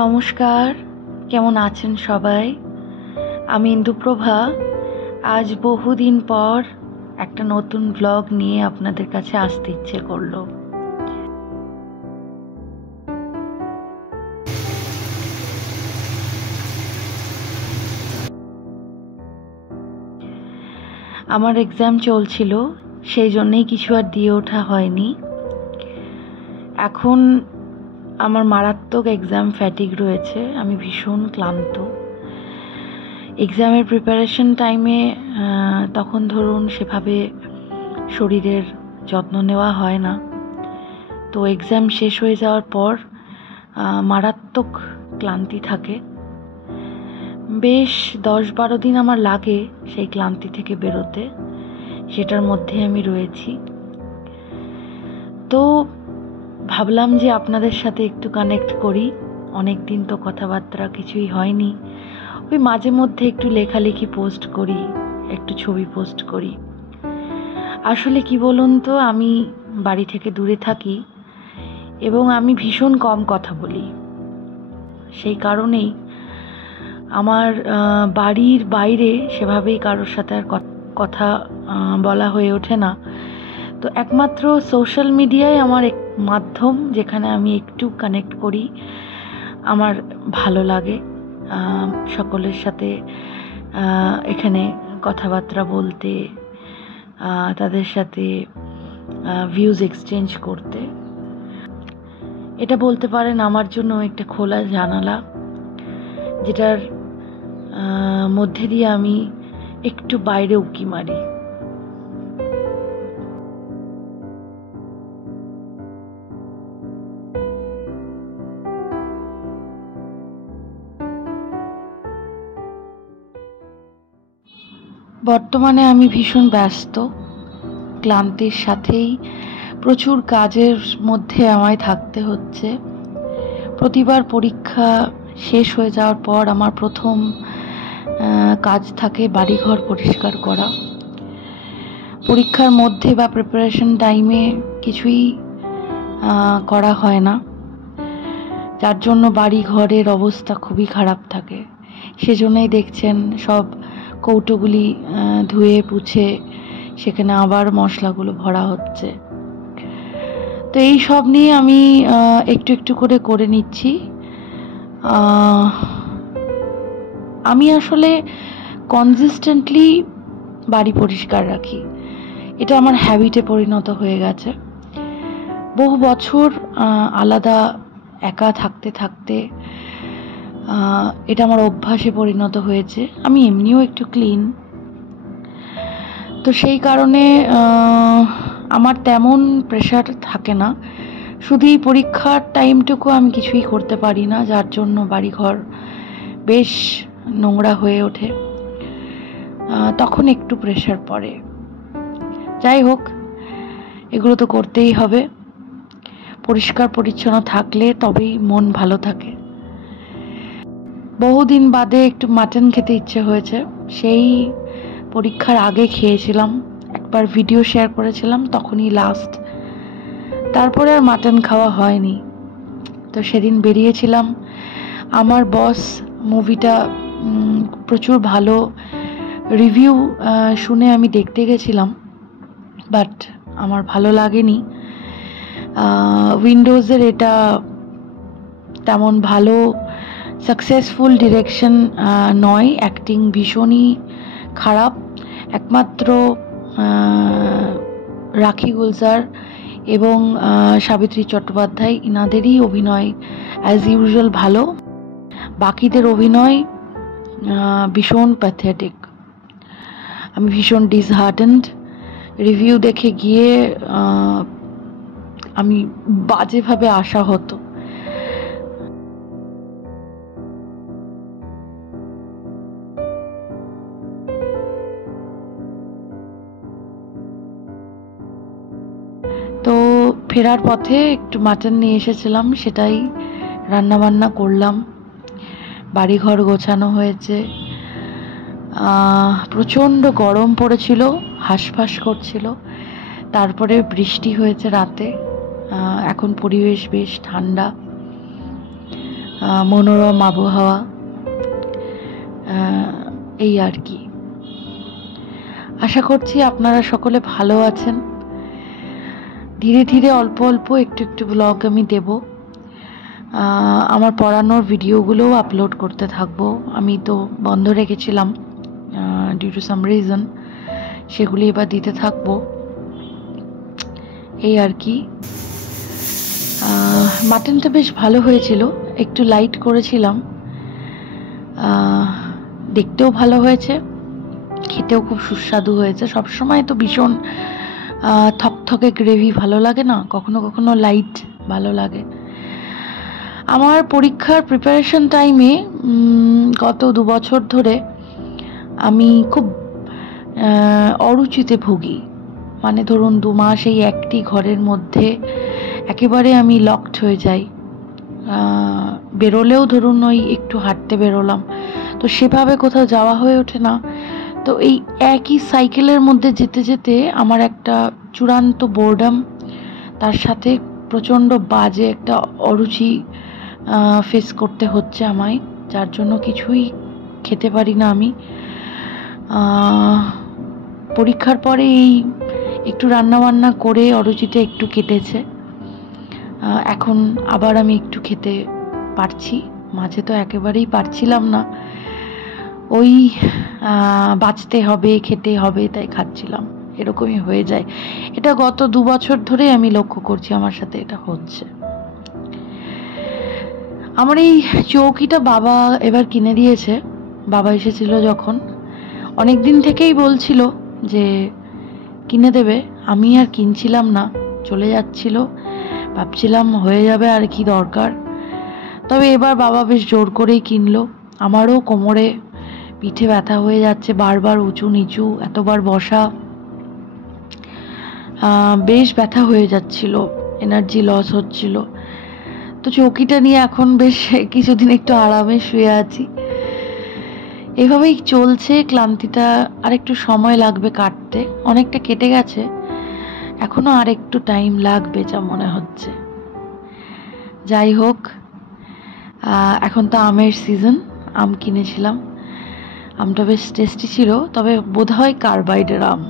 নমস্কার, কেমন আছেন সবাই? আমি ইন্দুপ্রভা। আজ বহুদিন পর একটা নতুন ব্লগ নিয়ে আপনাদের কাছে আসতে ইচ্ছে করলো। আমার এক্সাম চলছিল, সেই জন্যেই কিছু আর দিয়ে ওঠা হয়নি। এখন আমার মারাত্মক এক্সাম ফ্যাটিগ রয়েছে, আমি ভীষণ ক্লান্ত। এক্সামের প্রিপারেশন টাইমে তখন ধরুন সেভাবে শরীরের যত্ন নেওয়া হয় না, তো এক্সাম শেষ হয়ে যাওয়ার পর মারাত্মক ক্লান্তি থাকে। বেশ 10-12 দিন আমার লাগে সেই ক্লান্তি থেকে বেরোতে, সেটার মধ্যে আমি রয়েছি। তো ভাবলাম যে আপনাদের সাথে একটু কানেক্ট করি, অনেক দিন তো কথাবার্তা কিছুই হয়নি। ওই মাঝে মধ্যে একটু লেখালেখি পোস্ট করি, একটু ছবি পোস্ট করি। আসলে কি বলুন তো, আমি বাড়ি থেকে দূরে থাকি এবং আমি ভীষণ কম কথা বলি। সেই কারণেই আমার বাড়ির বাইরে সেভাবেই কারোর সাথে আর কথা বলা হয়ে ওঠে না। তো একমাত্র সোশ্যাল মিডিয়ায় আমার এক মাধ্যম, যেখানে আমি একটু কানেক্ট করি, আমার ভালো লাগে সকলের সাথে এখানে কথাবার্তা বলতে, তাদের সাথে ভিউজ এক্সচেঞ্জ করতে। এটা বলতে পারেন আমার জন্য একটা খোলা জানালা, যেটার মধ্যে দিয়ে আমি একটু বাইরে উঁকি মারি। বর্তমানে আমি ভীষণ ব্যস্ত, ক্লান্তির সাথেই প্রচুর কাজের মধ্যে আমায় থাকতে হচ্ছে। প্রতিবার পরীক্ষা শেষ হয়ে যাওয়ার পর আমার প্রথম কাজ থাকে বাড়িঘর পরিষ্কার করা। পরীক্ষার মধ্যে বা প্রিপারেশন টাইমে কিছুই করা হয় না, যার জন্য বাড়ি ঘরের অবস্থা খুবই খারাপ থাকে। সেজন্যই দেখছেন সব কৌটোগুলি ধুয়ে পুছে সেখানে আবার মশলাগুলো ভরা হচ্ছে। তো এই সব নিয়ে আমি একটু একটু করে নিচ্ছি। আমি আসলে কনসিস্টেন্টলি বাড়ি পরিষ্কার রাখি, এটা আমার হ্যাবিটে পরিণত হয়ে গেছে। বহু বছর আলাদা একা থাকতে থাকতে এটা আমার অভ্যাসে পরিণত হয়েছে। আমি এমনিও একটু ক্লিন, তো সেই কারণে আমার তেমন প্রেশার থাকে না। শুধু এই পরীক্ষার টাইমটুকু আমি কিছুই করতে পারি না, যার জন্য বাড়িঘর বেশ নোংরা হয়ে ওঠে, তখন একটু প্রেশার পড়ে। যাই হোক, এগুলো তো করতেই হবে। পরিষ্কার পরিচ্ছন্ন থাকলে তবেই মন ভালো থাকে। বহুদিন বাদে একটু মাটন খেতে ইচ্ছে হয়েছে, সেই পরীক্ষার আগে খেয়েছিলাম, একবার ভিডিও শেয়ার করেছিলাম, তখনই লাস্ট। তারপরে আর মাটন খাওয়া হয়নি। তো সেদিন বেরিয়েছিলাম। আমার বস মুভিটা প্রচুর ভালো রিভিউ শুনে আমি দেখতে গেছিলাম, বাট আমার ভালো লাগেনি। উইন্ডোজের এটা তেমন ভালো সাকসেসফুল ডিরেকশন নয়, অ্যাক্টিং ভীষণই খারাপ। একমাত্র রাখি গুলজার এবং সাবিত্রী চট্টোপাধ্যায়, ইনাদেরই অভিনয় অ্যাজ ইউজুয়াল ভালো, বাকিদের অভিনয় ভীষণ প্যাথেটিক। আমি ভীষণ ডিসহার্টেন্ড। রিভিউ দেখে গিয়ে আমি বাজেভাবে আশাহত। তো ফেরার পথে একটু মাটন নিয়ে এসেছিলাম, সেটাই রান্নাবান্না করলাম। বাড়িঘর গোছানো হয়েছে। প্রচণ্ড গরম পড়েছিল, হাঁসফাঁস করছিল, তারপরে বৃষ্টি হয়েছে রাতে। এখন পরিবেশ বেশ ঠান্ডা। মনোরম আবহাওয়া, এই আর কি। আশা করছি আপনারা সকলে ভালো আছেন। ধীরে ধীরে অল্প অল্প একটু একটু ব্লগ আমি দেব। আমার পড়ানোর ভিডিওগুলোও আপলোড করতে থাকবো। আমি তো বন্ধ রেখেছিলাম ডিউ টু সাম রিজন, সেগুলি এবার দিতে থাকবো, এই আর কি। মাটনটা বেশ ভালো হয়েছিল, একটু লাইট করেছিলাম, দেখতেও ভালো হয়েছে, খেতেও খুব সুস্বাদু হয়েছে। সবসময় তো ভীষণ থকথকে গ্রেভি ভালো লাগে না, কখনো কখনো লাইট ভালো লাগে। আমার পরীক্ষার প্রিপারেশন টাইমে গত 2 বছর ধরে আমি খুব অরুচিতে ভুগি। মানে ধরুন 2 মাস এই একটি ঘরের মধ্যে একেবারে আমি লকড হয়ে যাই। বেরোলেও ধরুন ওই একটু হাঁটতে বেরোলাম, তো সেভাবে কোথাও যাওয়া হয়ে ওঠে না। তো এই একই সাইকেলের মধ্যে যেতে যেতে আমার একটা চূড়ান্ত বোরডাম, তার সাথে প্রচণ্ড বাজে একটা অরুচি ফেস করতে হচ্ছে আমায়, যার জন্য কিছুই খেতে পারি না আমি। পরীক্ষার পরে এই একটু রান্নাবান্না করে অরুচিটা একটু কেটেছে। এখন আবার আমি একটু খেতে পারছি, মাঝে তো একেবারেই পারছিলাম না। ওই বাঁচতে হবে, খেতে হবে, তাই খাচ্ছিলাম, এরকমই হয়ে যায়। এটা গত 2 বছর ধরে আমি লক্ষ্য করছি আমার সাথে এটা হচ্ছে। আমার এই চৌকিটা বাবা এবার কিনে দিয়েছে। বাবা এসেছিল যখন, অনেক দিন থেকেই বলছিল যে কিনে দেবে, আমি আর কিনছিলাম না, চলে যাচ্ছিল, ভাবছিলাম হয়ে যাবে আর কি দরকার। তবে এবার বাবা বেশ জোর করেই কিনলো। আমারও কোমরে পিঠে ব্যথা হয়ে যাচ্ছে, বারবার উঁচু নিচু, এতবার বসা, বেশ ব্যথা হয়ে যাচ্ছিল, এনার্জি লস হচ্ছিল। তো চৌকিটা নিয়ে এখন বেশ কিছুদিন একটু আরামে শুয়ে আছি। এভাবেই চলছে। ক্লান্তিটা আর একটু সময় লাগবে কাটতে, অনেকটা কেটে গেছে, এখনো আর একটু টাইম লাগবে যা মনে হচ্ছে। যাই হোক, এখন তো আমের সিজন, আম কিনেছিলাম, আমটা বেশ টেস্টি ছিল, তবে বোধহয় কার্বাইডের আম।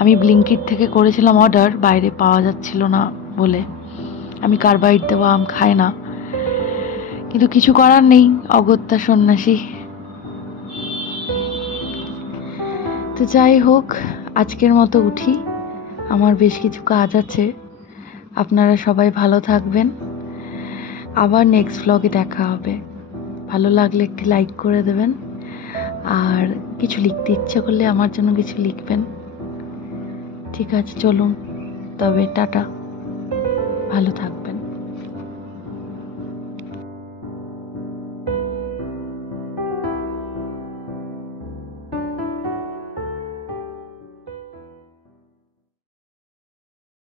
আমি ব্লিঙ্কিট থেকে করেছিলাম অর্ডার, বাইরে পাওয়া যাচ্ছিল না বলে। আমি কার্বাইড দেওয়া আম খাই না, কিন্তু কিছু করার নেই, অগত্যা সন্ন্যাসী। তো যাই হোক, আজকের মতো উঠি, আমার বেশ কিছু কাজ আছে। আপনারা সবাই ভালো থাকবেন, আবার নেক্সট ব্লগে দেখা হবে। ভালো লাগলে একটি লাইক করে দেবেন, আর কিছু লিখতে ইচ্ছে করলে আমার জন্য কিছু লিখবেন। ঠিক আছে, চলুন তবে, টাটা, ভালো থাকবেন।